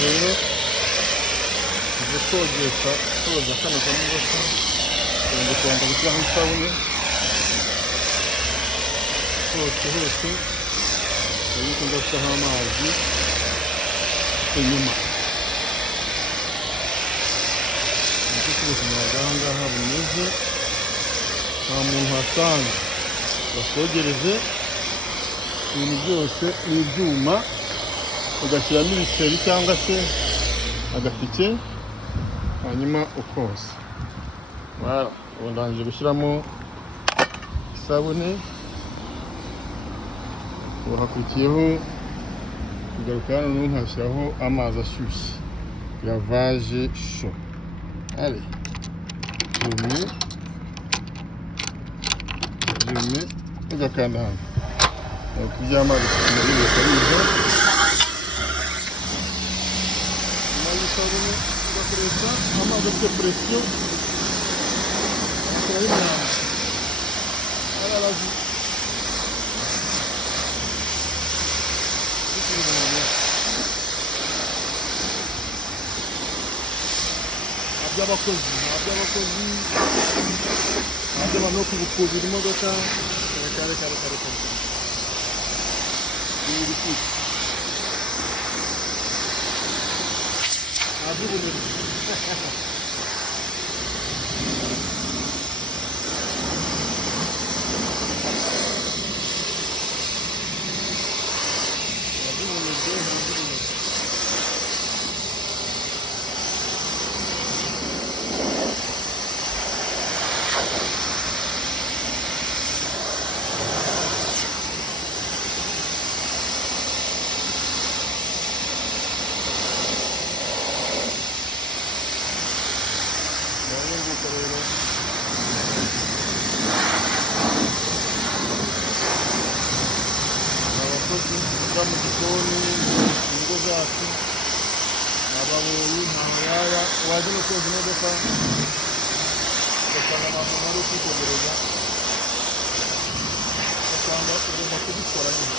rero tugiye koza kano kamodoka tugomba kubanza gushyiraho isabune hose ariko ndashyiraho amazi inyuma niko ubuzima bw'aha ngaha bumeze nta muntu wasanga bakogereze ibintu byose n'ibyuma ugashyiramo ibiceri cyangwa se agatike hanyuma ukoza. Ubu ndangije gushyiramo isabune, ubu hakurikiyeho kugaruka hano n'ubu nkashyiraho amazi ashyushye ya vaje sho. Allez, jume ugakanda hano kubyamazi muri biza isabune ugakoresha amazi afite presiyo akayimyanda arazi aby'abakozi no kubukubira imodoka kare abakozi baba mu gikoni mu ngo zacu ababonye ntaho yaba waje no koza imodoka ugasanga abantu bari kwitegereza ugasanga ugomba kubikora nyine.